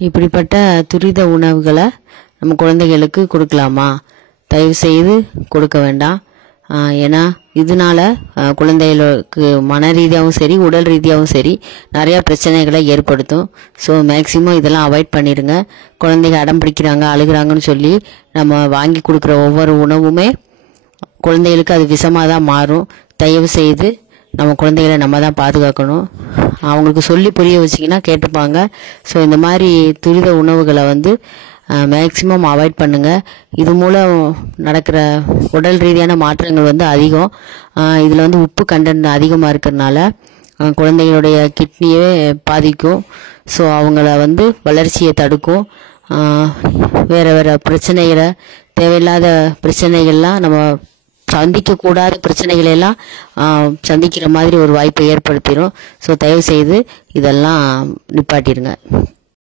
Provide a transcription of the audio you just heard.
இப்படிப்பட்ட துரித உணவுகளை நம்ம குழந்தைகளுக்கு கொடுக்கலாமா? தயவு செய்து கொடுக்க வேண்டாம். ஏன்னா இதனால குழந்தைகளுக்கு மன ரீதியாகவும் சரி உடல் ரீதியாகவும் சரி நிறையா பிரச்சனைகளை ஏற்படுத்தும். ஸோ மேக்சிமம் இதெல்லாம் அவாய்ட் பண்ணிடுங்க. குழந்தைங்க அடம் பிடிக்கிறாங்க அழுகிறாங்கன்னு சொல்லி நம்ம வாங்கி கொடுக்குற ஒவ்வொரு உணவுமே குழந்தைகளுக்கு அது விஷமாக தான் மாறும். தயவு செய்து நம்ம குழந்தைகளை நம்ம தான் பாதுகாக்கணும். அவங்களுக்கு சொல்லி புரிய வச்சிங்கன்னா கேட்டுப்பாங்க. ஸோ இந்த மாதிரி துரித உணவுகளை மேக்சிமம் அவாய்ட் பண்ணுங்கள். இது மூலம் நடக்கிற உடல் ரீதியான மாற்றங்கள் அதிகம். இதில் உப்பு கண்டென்ட் அதிகமாக இருக்கிறதுனால குழந்தைகளுடைய கிட்னியே பாதிக்கும். ஸோ அவங்கள வளர்ச்சியை தடுக்கும். வேறு வேறு பிரச்சனைகளை தேவையில்லாத பிரச்சனைகள்லாம் நம்ம சந்திக்கக்கூடாத பிரச்சனைகளெல்லாம் சந்திக்கிற மாதிரி ஒரு வாய்ப்பை ஏற்படுத்திடும். ஸோ தயவு செய்து இதெல்லாம் நிப்பாட்டிடுங்க.